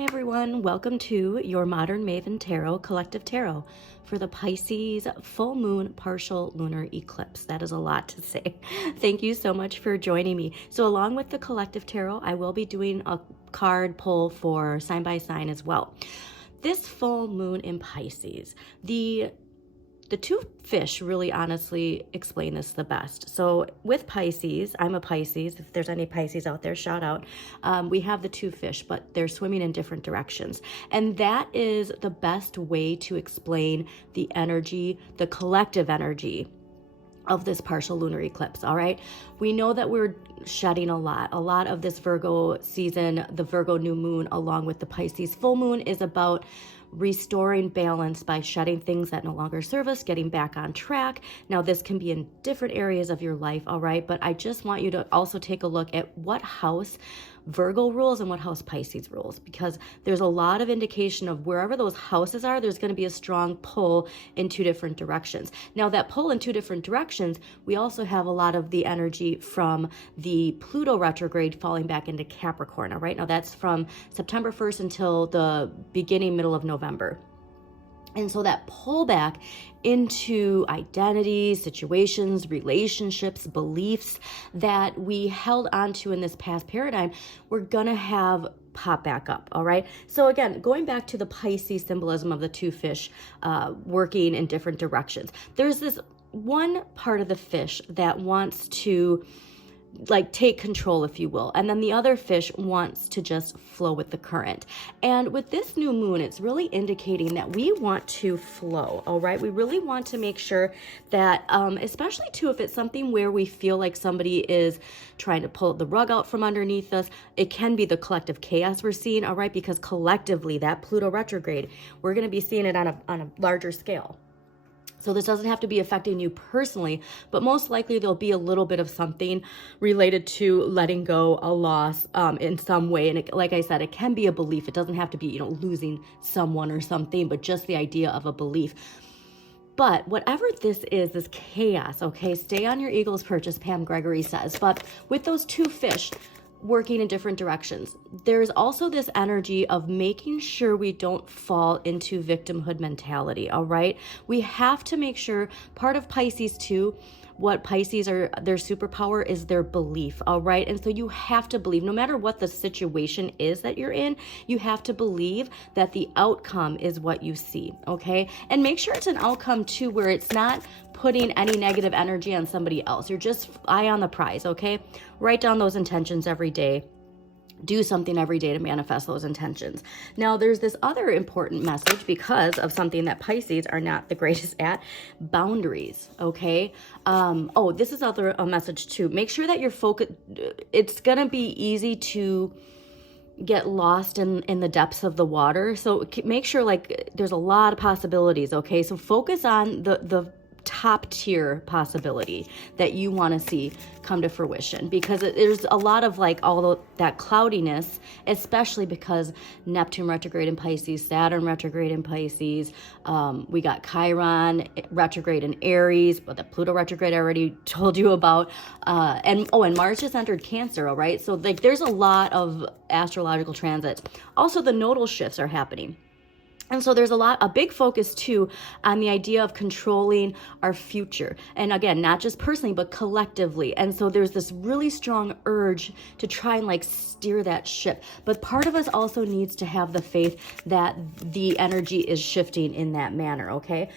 Hi everyone, welcome to your Modern Maven Tarot Collective Tarot for the Pisces full moon partial lunar eclipse. That is a lot to say. Thank you so much for joining me. So along with the Collective Tarot, I will be doing a card pull for sign by sign as well. This full moon in Pisces, the two fish really honestly explain this the best. So with Pisces, I'm a Pisces. If there's any Pisces out there, shout out. We have the two fish, but they're swimming in different directions. And that is the best way to explain the energy, the collective energy of this partial lunar eclipse. All right. We know that we're shedding a lot of this Virgo season. The Virgo new moon along with the Pisces full moon is about restoring balance by shedding things that no longer serve us, getting back on track. Now, this can be in different areas of your life, all right? But I just want you to also take a look at what house Virgo rules and what house Pisces rules, because there's a lot of indication of wherever those houses are, there's going to be a strong pull in two different directions. Now, that pull in two different directions, we also have a lot of the energy from the Pluto retrograde falling back into Capricorn, all right? Now, that's from September 1st until the middle of November. And so that pullback into identities, situations, relationships, beliefs that we held onto in this past paradigm, we're gonna have pop back up, all right? So again, going back to the Pisces symbolism of the two fish working in different directions, there's this one part of the fish that wants to take control, if you will. And then the other fish wants to just flow with the current. And with this new moon, it's really indicating that we want to flow, all right? We really want to make sure that, especially too, if it's something where we feel like somebody is trying to pull the rug out from underneath us, it can be the collective chaos we're seeing, all right? Because collectively, that Pluto retrograde, we're going to be seeing it on a larger scale. So this doesn't have to be affecting you personally, but most likely there'll be a little bit of something related to letting go, a loss in some way. And it, like I said, it can be a belief. It doesn't have to be, losing someone or something, but just the idea of a belief. But whatever this is, this chaos, okay, stay on your eagle's perch, as Pam Gregory says. But with those two fish working in different directions, there's also this energy of making sure we don't fall into victimhood mentality, all right? We have to make sure, part of Pisces too, what Pisces are, their superpower is their belief, all right? And so you have to believe, no matter what the situation is that you're in, you have to believe that the outcome is what you see, okay? And make sure it's an outcome too where it's not putting any negative energy on somebody else. You're just eye on the prize, okay? Write down those intentions every day. Do something every day to manifest those intentions. Now, there's this other important message because of something that Pisces are not the greatest at, boundaries, okay? This is a message too. Make sure that you're focused. It's gonna be easy to get lost in the depths of the water. So make sure there's a lot of possibilities, okay? So focus on the top tier possibility that you want to see come to fruition, because there's a lot of all that cloudiness, especially because Neptune retrograde in Pisces, Saturn retrograde in Pisces, we got Chiron retrograde in Aries, but the Pluto retrograde I already told you about, and Mars just entered Cancer, all right? So there's a lot of astrological transits. Also, the nodal shifts are happening. And so there's a big focus too on the idea of controlling our future. And again, not just personally, but collectively. And so there's this really strong urge to try and steer that ship. But part of us also needs to have the faith that the energy is shifting in that manner, okay?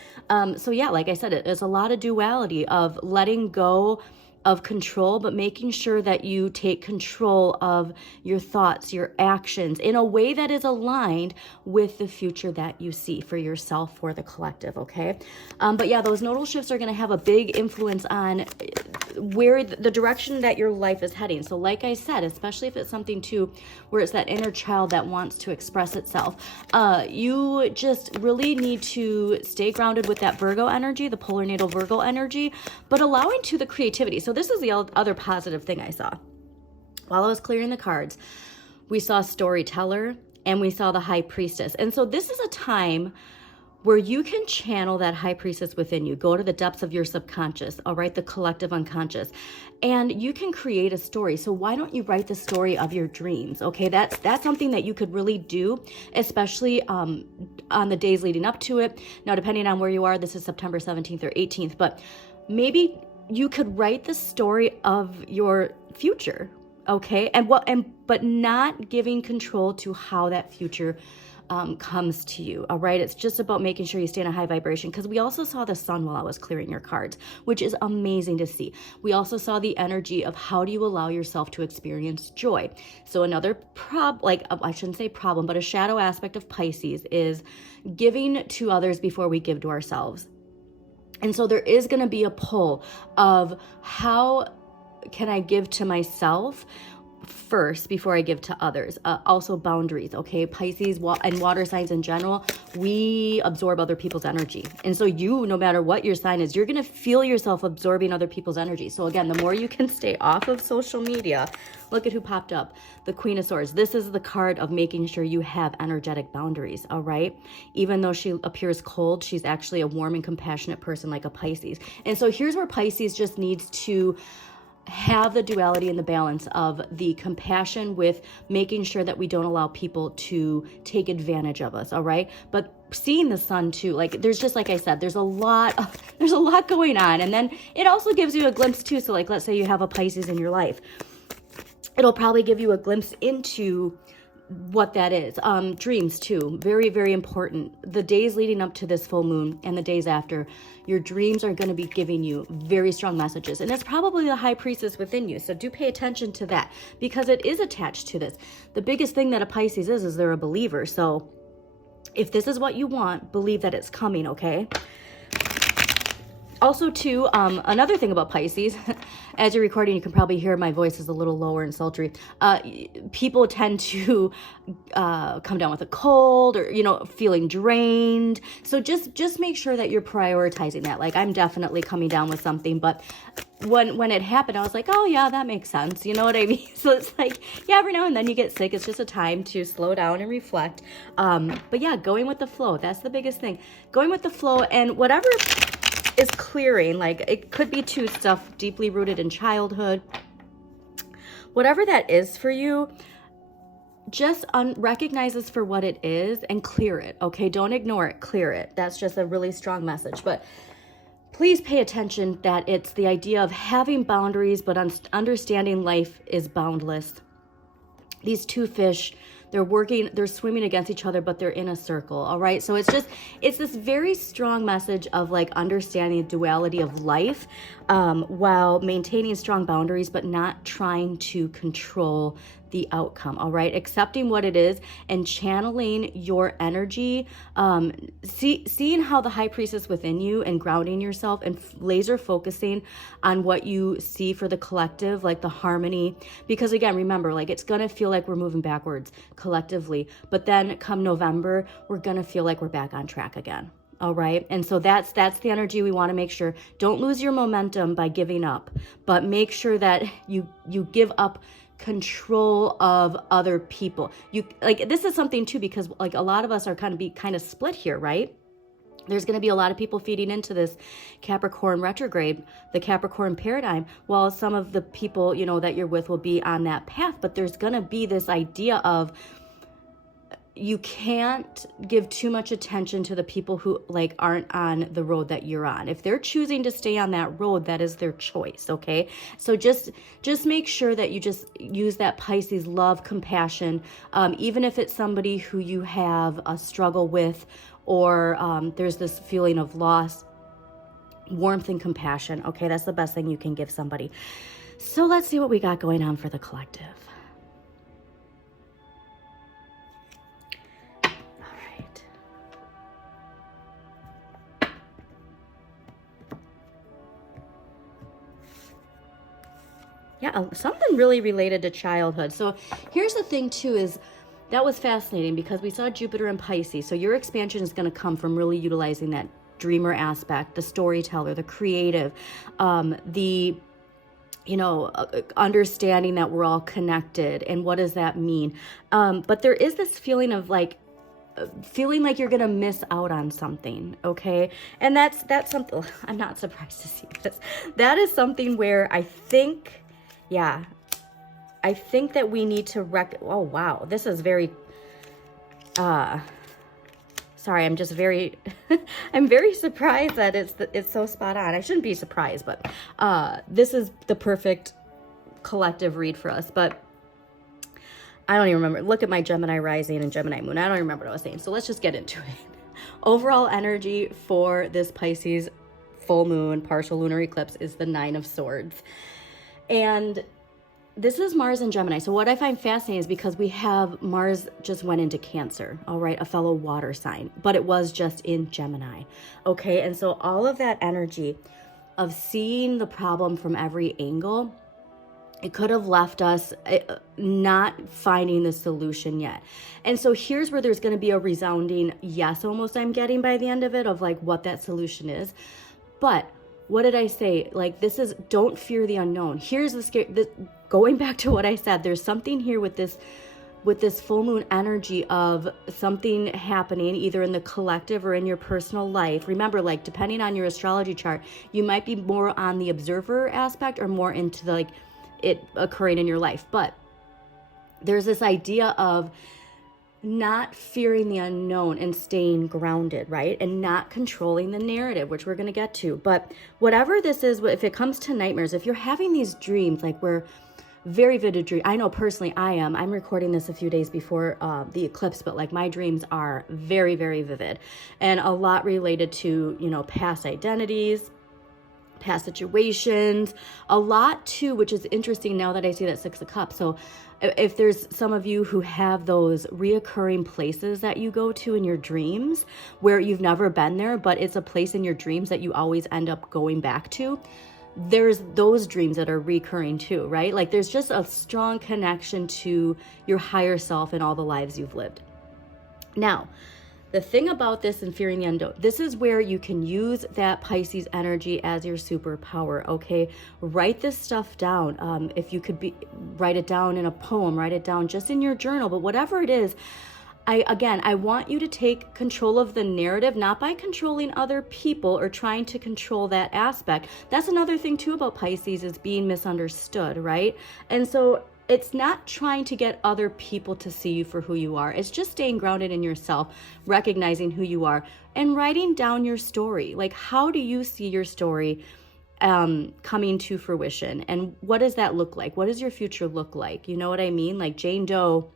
So yeah, like I said, it's a lot of duality of letting go of control, but making sure that you take control of your thoughts, your actions in a way that is aligned with the future that you see for yourself, for the collective, okay? But yeah, those nodal shifts are going to have a big influence on where the direction that your life is heading. So like I said, especially if it's something too where it's that inner child that wants to express itself, you just really need to stay grounded with that Virgo energy, the polar natal Virgo energy, but allowing to the creativity. So this is the other positive thing I saw. While I was clearing the cards, we saw storyteller and we saw the high priestess. And so this is a time where you can channel that high priestess within you, go to the depths of your subconscious, all right, the collective unconscious, and you can create a story. So why don't you write the story of your dreams? Okay, that's something that you could really do, especially on the days leading up to it. Now, depending on where you are, this is September 17th or 18th, but maybe you could write the story of your future, okay, but not giving control to how that future comes to you. All right. It's just about making sure you stay in a high vibration, because we also saw the sun while I was clearing your cards, which is amazing to see. We also saw the energy of how do you allow yourself to experience joy. So another I shouldn't say problem, but a shadow aspect of Pisces is giving to others before we give to ourselves. And so there is going to be a pull of how can I give to myself first before I give to others. Also boundaries, okay? Pisces and water signs in general, we absorb other people's energy. And so you, no matter what your sign is, you're going to feel yourself absorbing other people's energy. So again, the more you can stay off of social media, look at who popped up, the Queen of Swords. This is the card of making sure you have energetic boundaries, all right? Even though she appears cold, she's actually a warm and compassionate person like a Pisces. And so here's where Pisces just needs to have the duality and the balance of the compassion with making sure that we don't allow people to take advantage of us, all right? But seeing the sun too, like there's just, like I said, there's a lot going on. And then it also gives you a glimpse too. So like, let's say you have a Pisces in your life. It'll probably give you a glimpse into what that is. Dreams too, very, very important. The days leading up to this full moon and the days after, your dreams are going to be giving you very strong messages. And it's probably the high priestess within you. So do pay attention to that, because it is attached to this. The biggest thing that a Pisces is they're a believer. So if this is what you want, believe that it's coming, okay? Also, too, another thing about Pisces, as you're recording, you can probably hear my voice is a little lower and sultry. People tend to come down with a cold or, feeling drained. So just make sure that you're prioritizing that. Like, I'm definitely coming down with something, but when it happened, I was like, oh yeah, that makes sense. You know what I mean? So it's like, yeah, every now and then you get sick. It's just a time to slow down and reflect. But yeah, going with the flow. That's the biggest thing. Going with the flow, and whatever is clearing, like it could be too stuff deeply rooted in childhood, whatever that is for you, just recognize this for what it is and clear it. Okay, don't ignore it, clear it. That's just a really strong message. But please pay attention that it's the idea of having boundaries, but understanding life is boundless. These two fish, they're swimming against each other, but they're in a circle. All right. So it's this very strong message of like understanding the duality of life, while maintaining strong boundaries, but not trying to control the outcome. All right. Accepting what it is and channeling your energy, seeing how the high priestess within you and grounding yourself and laser focusing on what you see for the collective, like the harmony. Because again, remember, like it's going to feel like we're moving backwards collectively, but then come November, we're going to feel like we're back on track again. All right. And so that's the energy we want to make sure. Don't lose your momentum by giving up, but make sure that you give up control of other people. This is something too, because like a lot of us are kind of split here, right? There's going to be a lot of people feeding into this Capricorn retrograde, the Capricorn paradigm, while some of the people, that you're with will be on that path. But there's going to be this idea of you can't give too much attention to the people who like aren't on the road that you're on. If they're choosing to stay on that road, that is their choice. Okay. So just make sure that you just use that Pisces love, compassion, even if it's somebody who you have a struggle with, or there's this feeling of loss, warmth and compassion. Okay. That's the best thing you can give somebody. So let's see what we got going on for the collective. Yeah, something really related to childhood. So here's the thing too, is that was fascinating because we saw Jupiter in Pisces. So your expansion is going to come from really utilizing that dreamer aspect, the storyteller, the creative, understanding that we're all connected and what does that mean. But there is this feeling of like feeling like you're gonna miss out on something, okay? And that's something, I'm not surprised to see this. That is something where I think, yeah, I think that we need to oh wow, this is very, sorry, I'm just very, I'm very surprised that it's so spot on. I shouldn't be surprised, but this is the perfect collective read for us. But I don't even remember. Look at my Gemini rising and Gemini moon. I don't remember what I was saying. So let's just get into it. Overall energy for this Pisces full moon, partial lunar eclipse is the 9 of Swords. And this is Mars in Gemini. So what I find fascinating is because we have Mars just went into Cancer, all right, a fellow water sign, but it was just in Gemini, okay? And so all of that energy of seeing the problem from every angle, it could have left us not finding the solution yet. And so here's where there's going to be a resounding yes, almost I'm getting by the end of it, of like what that solution is. But what did I say? Like, this is, don't fear the unknown. Here's going back to what I said, there's something here with this full moon energy of something happening either in the collective or in your personal life. Remember, like, depending on your astrology chart, you might be more on the observer aspect or more into the, like, it occurring in your life. But there's this idea of not fearing the unknown and staying grounded, right? And not controlling the narrative, which we're going to get to. But whatever this is, if it comes to nightmares, if you're having these dreams, like we're very vivid dream. I know personally I am. I'm recording this a few days before the eclipse, but like my dreams are very, very vivid and a lot related to, you know, past identities, past situations, a lot too, which is interesting now that I see that 6 of Cups. So if there's some of you who have those reoccurring places that you go to in your dreams where you've never been there, but it's a place in your dreams that you always end up going back to, there's those dreams that are recurring too, right? Like there's just a strong connection to your higher self and all the lives you've lived. Now, the thing about this and fearing the unknown, this is where you can use that Pisces energy as your superpower, okay? Write this stuff down. If you could write it down in a poem, write it down just in your journal, but whatever it is, I want you to take control of the narrative, not by controlling other people or trying to control that aspect. That's another thing too about Pisces, is being misunderstood, right? And so it's not trying to get other people to see you for who you are. It's just staying grounded in yourself, recognizing who you are, and writing down your story. Like, how do you see your story coming to fruition? And what does that look like? What does your future look like? You know what I mean? Like Jane Doe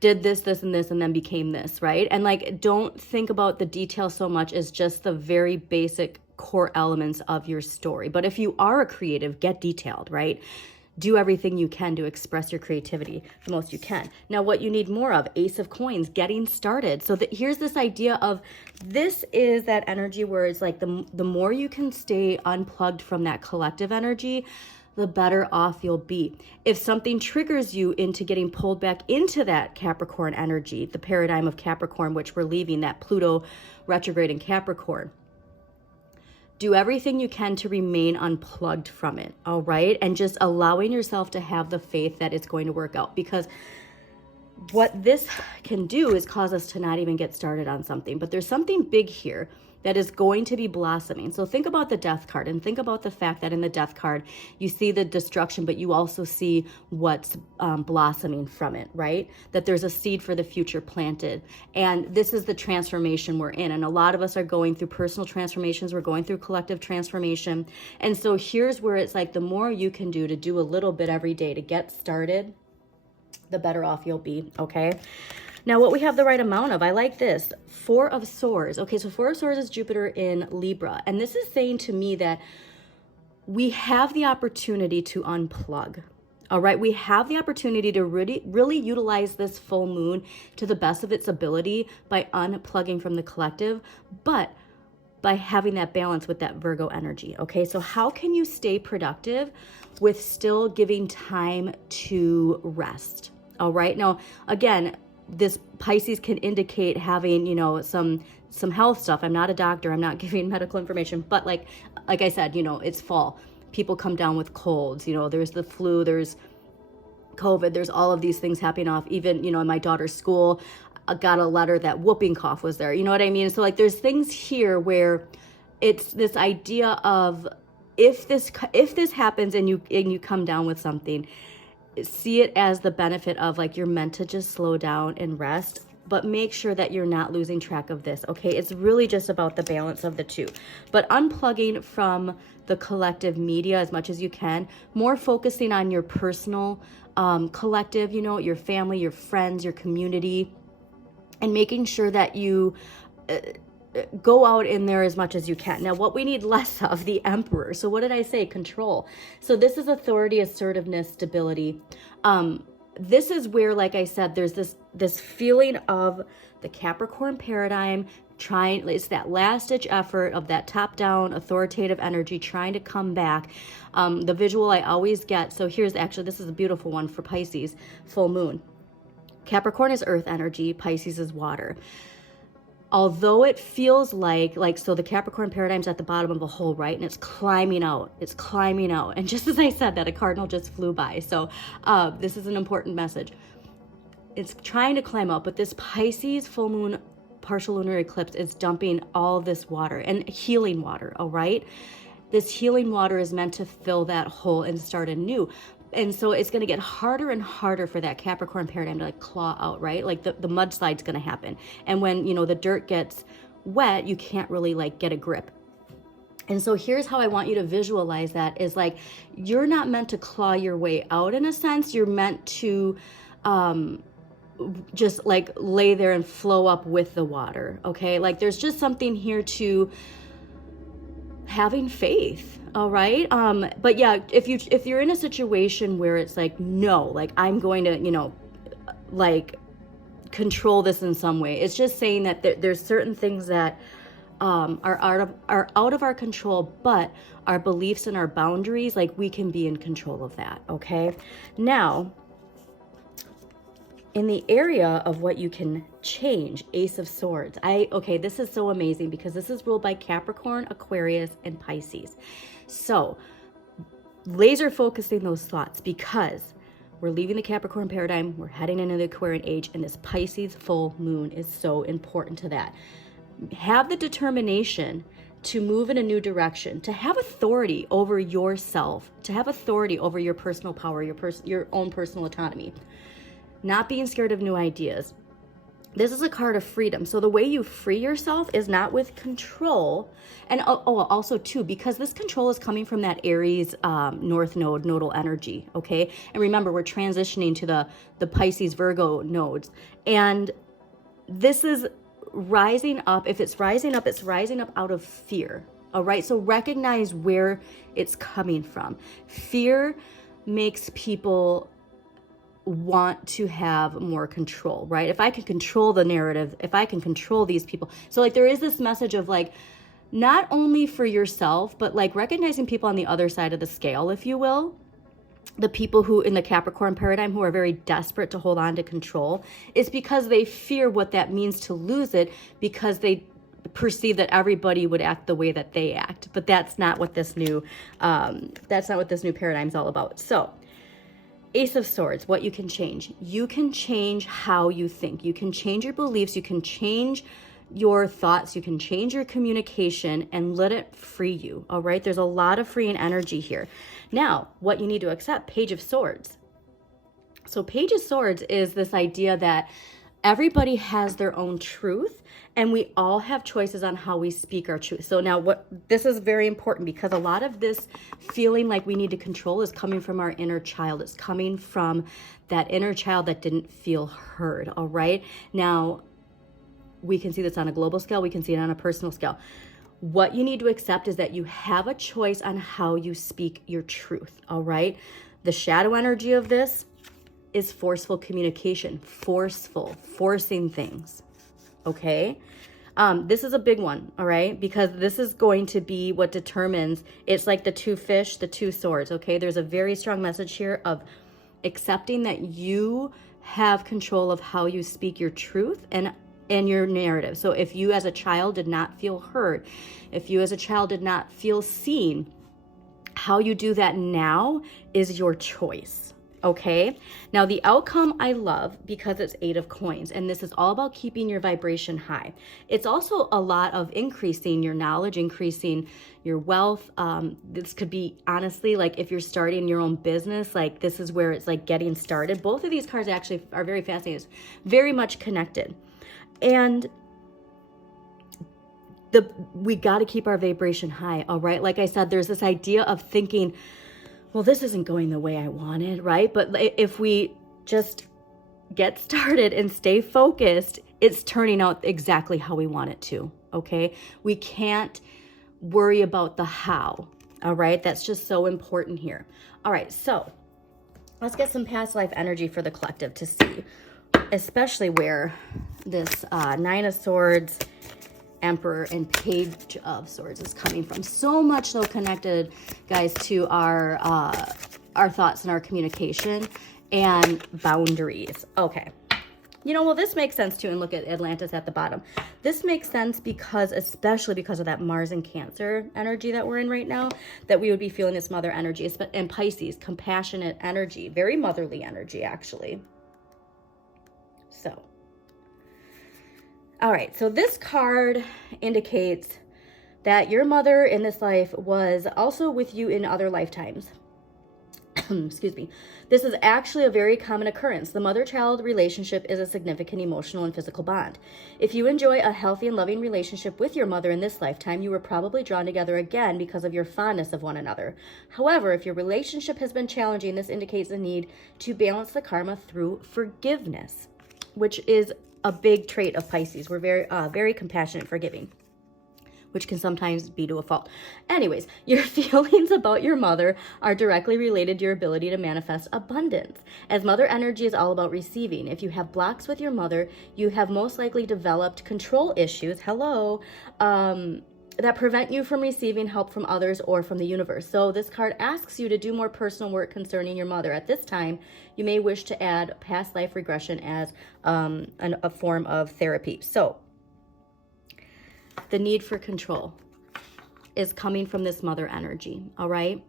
did this, and this, and then became this, right? And like, don't think about the details so much as just the very basic core elements of your story. But if you are a creative, get detailed, right? Do everything you can to express your creativity the most you can. Now, what you need more of, Ace of Coins, getting started. So here's this idea of, this is that energy where it's like the more you can stay unplugged from that collective energy, the better off you'll be. If something triggers you into getting pulled back into that Capricorn energy, the paradigm of Capricorn, which we're leaving, that Pluto retrograde in Capricorn, do everything you can to remain unplugged from it, all right? And just allowing yourself to have the faith that it's going to work out. Because what this can do is cause us to not even get started on something. But there's something big here that is going to be blossoming. So think about the Death card, and think about the fact that in the Death card, you see the destruction, but you also see what's blossoming from it, right? That there's a seed for the future planted. And this is the transformation we're in. And a lot of us are going through personal transformations. We're going through collective transformation. And so here's where it's like, the more you can do to do a little bit every day to get started, the better off you'll be, okay? Now, what we have the right amount of, I like this, 4 of Swords. Okay, so 4 of Swords is Jupiter in Libra. And this is saying to me that we have the opportunity to unplug. All right, we have the opportunity to really utilize this full moon to the best of its ability by unplugging from the collective, but by having that balance with that Virgo energy. Okay, so how can you stay productive with still giving time to rest? All right, now, again, this Pisces can indicate having, you know, some health stuff. I'm not a doctor. I'm not giving medical information, but like I said, you know, it's fall. People come down with colds, you know, there's the flu, there's COVID, there's all of these things happening off. Even, you know, in my daughter's school, I got a letter that whooping cough was there. You know what I mean? So like there's things here where it's this idea of if this happens and you come down with something, see it as the benefit of like you're meant to just slow down and rest, but make sure that you're not losing track of this, okay? It's really just about the balance of the two. But unplugging from the collective media as much as you can, more focusing on your personal collective, you know, your family, your friends, your community, and making sure that you go out in there as much as you can. Now, what we need less of, the Emperor. So what did I say? Control. So this is authority, assertiveness, stability. This is where, like I said, there's this feeling of the Capricorn paradigm trying, it's that last ditch effort of that top down authoritative energy trying to come back. The visual I always get, so here's actually, this is a beautiful one for Pisces, full moon. Capricorn is earth energy, Pisces is water. Although it feels like, so the Capricorn paradigm's at the bottom of a hole, right? And it's climbing out. And just as I said that, a cardinal just flew by. So this is an important message. It's trying to climb out, but this Pisces full moon partial lunar eclipse is dumping all this water and healing water, all right? This healing water is meant to fill that hole and start anew. And so it's going to get harder and harder for that Capricorn paradigm to like claw out, right? Like the mudslide's going to happen. And when, you know, the dirt gets wet, you can't really like get a grip. And so here's how I want you to visualize that is like, you're not meant to claw your way out in a sense. You're meant to just like lay there and flow up with the water. Okay. Like there's just something here to having faith. All right. But yeah, if you're in a situation where it's like, no, like I'm going to, you know, like control this in some way, it's just saying that there's certain things that are out of our control, but our beliefs and our boundaries, like we can be in control of that. Okay. Now, in the area of what you can change, Ace of Swords. Okay, this is so amazing because this is ruled by Capricorn, Aquarius, and Pisces. So laser focusing those thoughts because we're leaving the Capricorn paradigm, we're heading into the Aquarian age, and this Pisces full moon is so important to that. Have the determination to move in a new direction, to have authority over yourself, to have authority over your personal power, your own personal autonomy. Not being scared of new ideas. This is a card of freedom. So the way you free yourself is not with control. And also too, because this control is coming from that Aries North Node, nodal energy, okay? And remember, we're transitioning to the Pisces Virgo nodes. And this is rising up. If it's rising up, it's rising up out of fear, all right? So recognize where it's coming from. Fear makes people want to have more control, right? If I can control the narrative, if I can control these people. So like there is this message of like, not only for yourself, but like recognizing people on the other side of the scale, if you will. The people who in the Capricorn paradigm who are very desperate to hold on to control is because they fear what that means to lose it because they perceive that everybody would act the way that they act. But that's not what this new paradigm is all about. So Ace of Swords, what you can change. You can change how you think. You can change your beliefs. You can change your thoughts. You can change your communication and let it free you. All right. There's a lot of freeing energy here. Now, what you need to accept, Page of Swords. So Page of Swords is this idea that everybody has their own truth and we all have choices on how we speak our truth. So now this is very important because a lot of this feeling like we need to control is coming from our inner child. It's coming from that inner child that didn't feel heard. All right. Now we can see this on a global scale. We can see it on a personal scale. What you need to accept is that you have a choice on how you speak your truth. All right. The shadow energy of this is forceful communication, forcing things. Okay. This is a big one. All right. Because this is going to be what determines, it's like the two fish, the two swords. Okay. There's a very strong message here of accepting that you have control of how you speak your truth and your narrative. So if you as a child did not feel heard, if you as a child did not feel seen, how you do that now is your choice. Okay, now the outcome I love because it's 8 of coins, and this is all about keeping your vibration high. It's also a lot of increasing your knowledge, increasing your wealth. This could be honestly like if you're starting your own business, like this is where it's like getting started. Both of these cards actually are very fascinating. It's very much connected. And we got to keep our vibration high, all right? Like I said, there's this idea of thinking, well, this isn't going the way I wanted, right? But if we just get started and stay focused, it's turning out exactly how we want it to, okay? We can't worry about the how, all right? That's just so important here. All right, so let's get some past life energy for the collective to see, especially where this 9 of Swords, Emperor, and Page of Swords is coming from. So much so connected, guys, to our thoughts and our communication and boundaries. Okay. You know, well, this makes sense too, and look at Atlantis at the bottom. This makes sense because, especially because of that Mars and Cancer energy that we're in right now, that we would be feeling this mother energy, and Pisces, compassionate energy, very motherly energy, actually. So, all right, so this card indicates that your mother in this life was also with you in other lifetimes. Excuse me. This is actually a very common occurrence. The mother-child relationship is a significant emotional and physical bond. If you enjoy a healthy and loving relationship with your mother in this lifetime, you were probably drawn together again because of your fondness of one another. However, if your relationship has been challenging, this indicates a need to balance the karma through forgiveness, which is a big trait of Pisces. We're very compassionate, forgiving, which can sometimes be to a fault. Anyways, your feelings about your mother are directly related to your ability to manifest abundance, as mother energy is all about receiving. If you have blocks with your mother, you have most likely developed control issues, that prevent you from receiving help from others or from the universe. So this card asks you to do more personal work concerning your mother. At this time, you may wish to add past life regression as a form of therapy. So the need for control is coming from this mother energy, all right?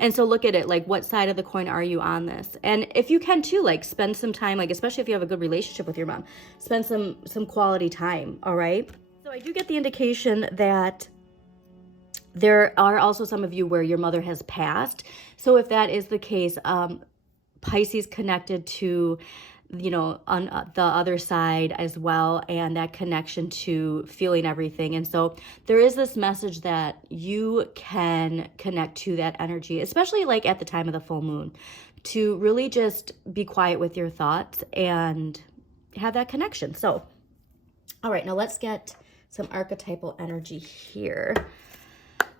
And so look at it, like what side of the coin are you on this? And if you can too, like spend some time, like especially if you have a good relationship with your mom, spend some quality time, all right? So I do get the indication that there are also some of you where your mother has passed. So if that is the case, Pisces connected to, you know, on the other side as well, and that connection to feeling everything. And so there is this message that you can connect to that energy, especially like at the time of the full moon, to really just be quiet with your thoughts and have that connection. So, all right, now let's get some archetypal energy here.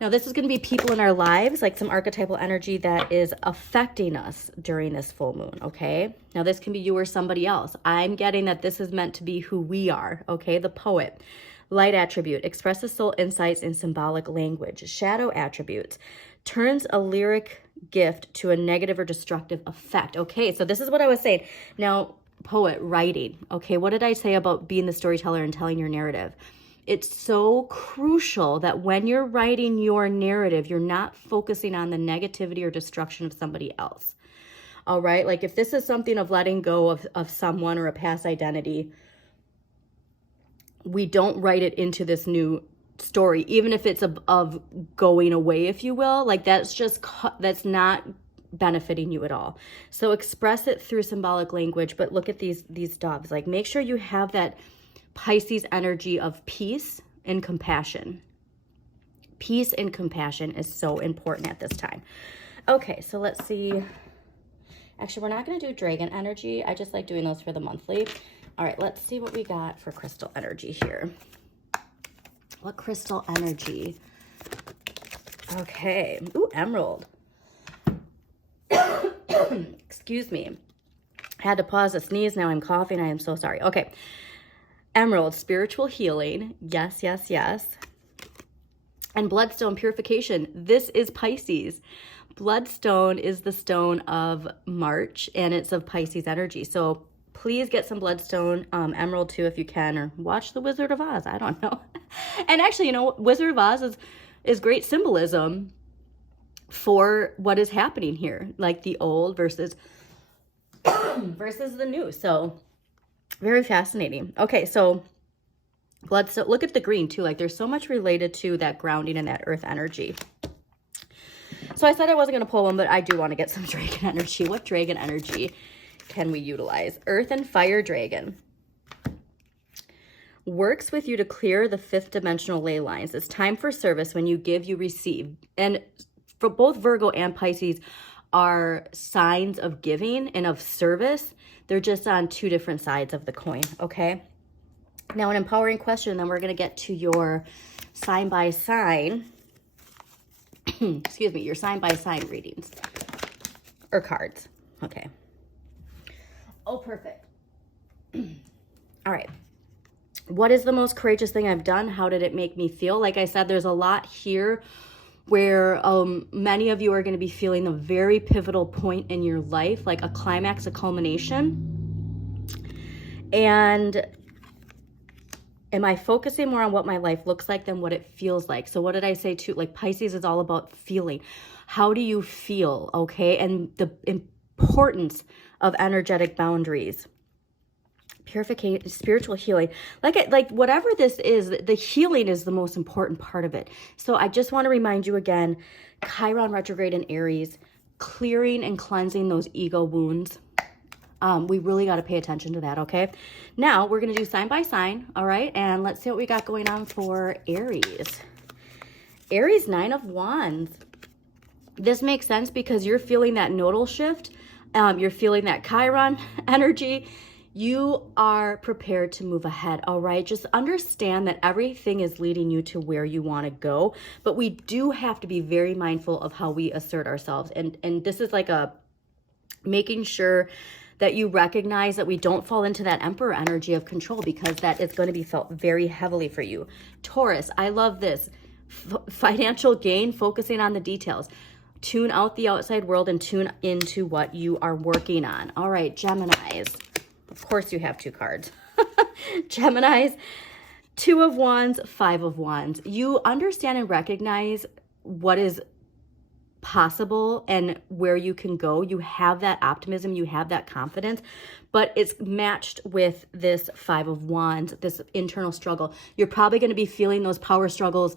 Now, this is going to be people in our lives, like some archetypal energy that is affecting us during this full moon, okay? Now, this can be you or somebody else. I'm getting that this is meant to be who we are, okay? The poet. Light attribute, expresses soul insights in symbolic language. Shadow attributes, turns a lyric gift to a negative or destructive effect. Okay, so this is what I was saying. Now, poet, writing, okay? What did I say about being the storyteller and telling your narrative? It's so crucial that when you're writing your narrative, you're not focusing on the negativity or destruction of somebody else. All right? Like if this is something of letting go of someone or a past identity, we don't write it into this new story, even if it's of going away, if you will. Like that's not benefiting you at all. So express it through symbolic language, but look at these doves. Like make sure you have that Pisces energy of peace and compassion. Peace and compassion is so important at this time. Okay, so let's see. Actually, we're not going to do dragon energy. I just like doing those for the monthly. All right, let's see what we got for crystal energy here. What crystal energy? Okay. Ooh, emerald. Excuse me. I had to pause to sneeze. Now I'm coughing. I am so sorry. Okay. Emerald, spiritual healing. Yes, yes, yes. And bloodstone, purification. This is Pisces. Bloodstone is the stone of March, and it's of Pisces energy. So please get some bloodstone, emerald too if you can, or watch The Wizard of Oz. I don't know. And actually, you know, Wizard of Oz is great symbolism for what is happening here, like the old versus versus the new. So very fascinating. Okay, so let's look at the green too. Like there's so much related to that grounding and that earth energy. So I said I wasn't going to pull one, but I do want to get some dragon energy. What dragon energy can we utilize? Earth and fire dragon. Works with you to clear the fifth dimensional ley lines. It's time for service. When you give, you receive. And for both Virgo and Pisces are signs of giving and of service. They're just on two different sides of the coin, okay? Now, an empowering question, then we're going to get to your sign by sign, excuse me, your sign by sign readings or cards. Okay. Oh, perfect. All right. What is the most courageous thing I've done? How did it make me feel? Like I said, there's a lot here where many of you are going to be feeling a very pivotal point in your life, like a climax, a culmination. And am I focusing more on what my life looks like than what it feels like? So what did I say too? Like Pisces is all about feeling. How do you feel? Okay. And the importance of energetic boundaries. Purification, spiritual healing, like whatever this is, the healing is the most important part of it. So I just want to remind you again, Chiron retrograde in Aries, clearing and cleansing those ego wounds. We really got to pay attention to that. Okay. Now we're going to do sign by sign. All right. And let's see what we got going on for Aries. Aries, 9 of Wands. This makes sense because you're feeling that nodal shift. You're feeling that Chiron energy. You are prepared to move ahead, all right? Just understand that everything is leading you to where you want to go, but we do have to be very mindful of how we assert ourselves. And this is like a making sure that you recognize that we don't fall into that emperor energy of control, because that is going to be felt very heavily for you. Taurus, I love this. Financial gain, focusing on the details. Tune out the outside world and tune into what you are working on. All right, Geminis. Of course you have 2 cards. Geminis, 2 of Wands, 5 of Wands. You understand and recognize what is possible and where you can go. You have that optimism, you have that confidence, but it's matched with this 5 of Wands, this internal struggle. You're probably going to be feeling those power struggles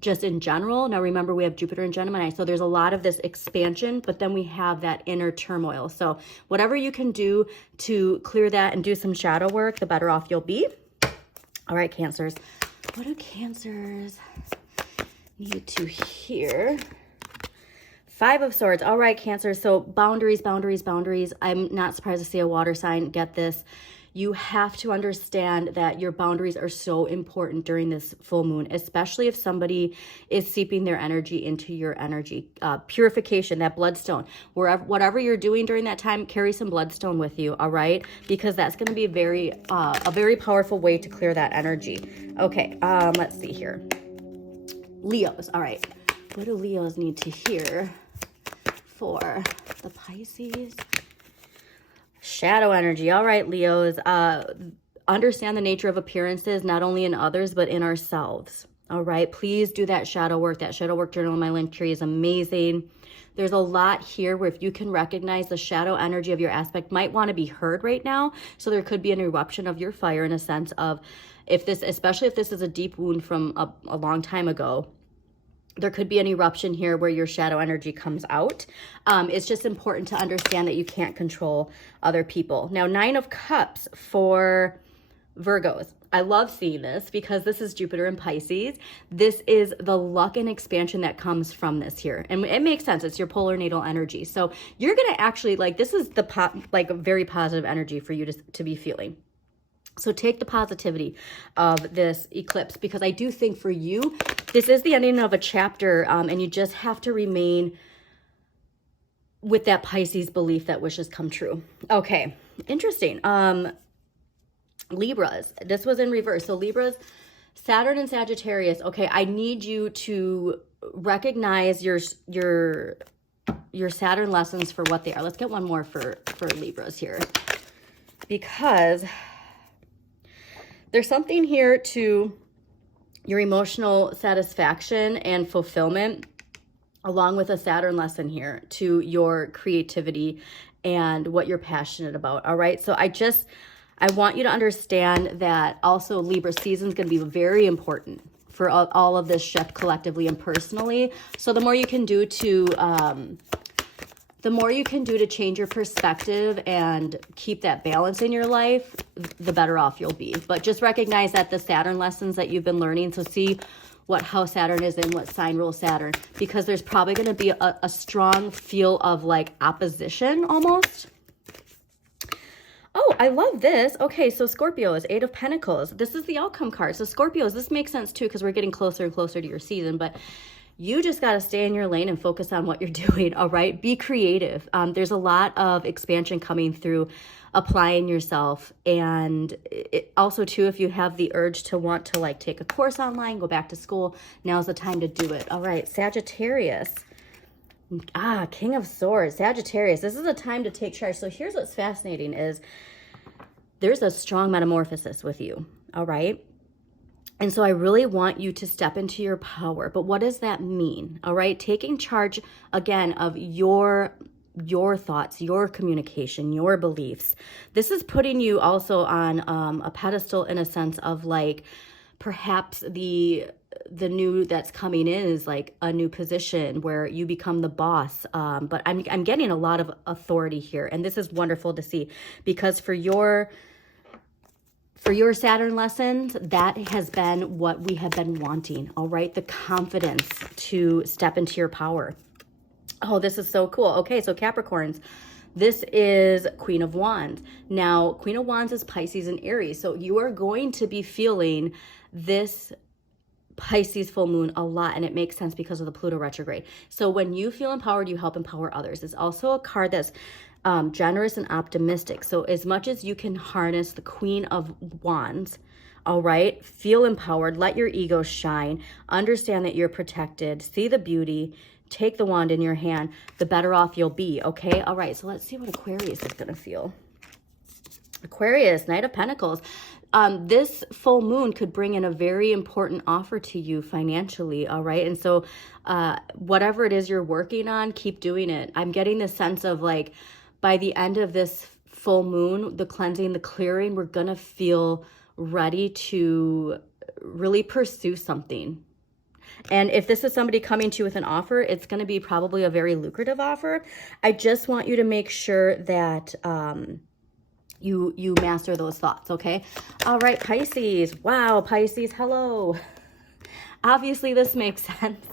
just in general. Now remember, we have Jupiter and Gemini, so there's a lot of this expansion, but then we have that inner turmoil. So whatever you can do to clear that and do some shadow work, the better off you'll be. All right, Cancers. What do Cancers need to hear? 5 of Swords. All right, Cancer. So boundaries, boundaries, boundaries. I'm not surprised to see a water sign get this. You have to understand that your boundaries are so important during this full moon, especially if somebody is seeping their energy into your energy. Purification, that bloodstone. Whatever you're doing during that time, carry some bloodstone with you, all right? Because that's going to be a very powerful way to clear that energy. Okay, let's see here. Leos, all right. What do Leos need to hear for the Pisces? Shadow energy. All right, Leos. Understand the nature of appearances, not only in others, but in ourselves. All right. Please do that shadow work. That shadow work journal in my link tree is amazing. There's a lot here where if you can recognize the shadow energy of your aspect might want to be heard right now. So there could be an eruption of your fire in a sense of especially if this is a deep wound from a long time ago. There could be an eruption here where your shadow energy comes out. It's just important to understand that you can't control other people. Now, 9 of Cups for Virgos. I love seeing this because this is Jupiter in Pisces. This is the luck and expansion that comes from this here. And it makes sense. It's your polar natal energy. So you're going to actually, this is a very positive energy for you to be feeling. So take the positivity of this eclipse, because I do think for you, this is the ending of a chapter, and you just have to remain with that Pisces belief that wishes come true. Okay, interesting. Libras, this was in reverse. So Libras, Saturn and Sagittarius. Okay, I need you to recognize your Saturn lessons for what they are. Let's get one more for Libras here, because there's something here to your emotional satisfaction and fulfillment, along with a Saturn lesson here to your creativity and what you're passionate about. All right. So I want you to understand that also Libra season is going to be very important for all of this shift collectively and personally. So the more you can do to change your perspective and keep that balance in your life, the better off you'll be. But just recognize that the Saturn lessons that you've been learning, so see what house Saturn is in, what sign rules Saturn, because there's probably going to be a strong feel of like opposition almost. Oh, I love this. Okay, so Scorpios, 8 of Pentacles. This is the outcome card. So Scorpios, this makes sense too because we're getting closer and closer to your season, but you just got to stay in your lane and focus on what you're doing, all right? Be creative. There's a lot of expansion coming through applying yourself. And also, too, if you have the urge to want to, like, take a course online, go back to school, now's the time to do it. All right, Sagittarius. King of Swords, Sagittarius. This is a time to take charge. So here's what's fascinating is there's a strong metamorphosis with you, all right? And so I really want you to step into your power. But what does that mean? All right. Taking charge again of your thoughts, your communication, your beliefs. This is putting you also on a pedestal in a sense of like perhaps the new that's coming in is like a new position where you become the boss. But I'm getting a lot of authority here. And this is wonderful to see because for your Saturn lessons, that has been what we have been wanting, all right? The confidence to step into your power. Oh, this is so cool. Okay, so Capricorns, this is Queen of Wands. Now, Queen of Wands is Pisces and Aries, so you are going to be feeling this Pisces full moon a lot, and it makes sense because of the Pluto retrograde. So when you feel empowered, you help empower others. It's also a card that's generous and optimistic. So as much as you can harness the Queen of Wands, all right, feel empowered, let your ego shine, understand that you're protected, see the beauty, take the wand in your hand, the better off you'll be, okay? All right, so let's see what Aquarius is going to feel. Aquarius, Knight of Pentacles. This full moon could bring in a very important offer to you financially, all right? And so whatever it is you're working on, keep doing it. I'm getting this sense of like, by the end of this full moon, the cleansing, the clearing, we're going to feel ready to really pursue something. And if this is somebody coming to you with an offer, it's going to be probably a very lucrative offer. I just want you to make sure that you master those thoughts, okay? All right, Pisces. Wow, Pisces, hello. Obviously, this makes sense.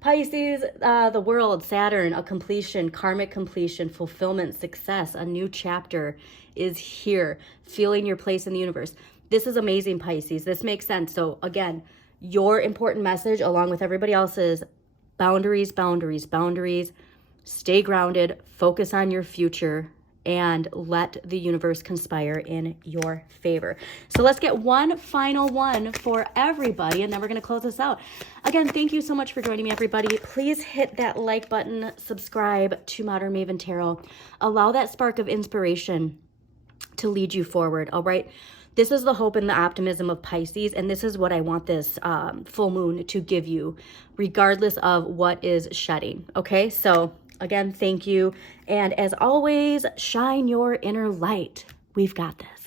Pisces, the world, Saturn, a completion, karmic completion, fulfillment, success, a new chapter is here, feeling your place in the universe. This is amazing, Pisces. This makes sense. So again, your important message along with everybody else's, boundaries, boundaries, boundaries. Stay grounded, focus on your future, and let the universe conspire in your favor. So let's get one final one for everybody, and then we're going to close this out. Again, thank you so much for joining me, everybody. Please hit that like button, subscribe to Modern Maven Tarot. Allow that spark of inspiration to lead you forward, all right? This is the hope and the optimism of Pisces, and this is what I want this full moon to give you, regardless of what is shedding, okay? So again, thank you. And as always, shine your inner light. We've got this.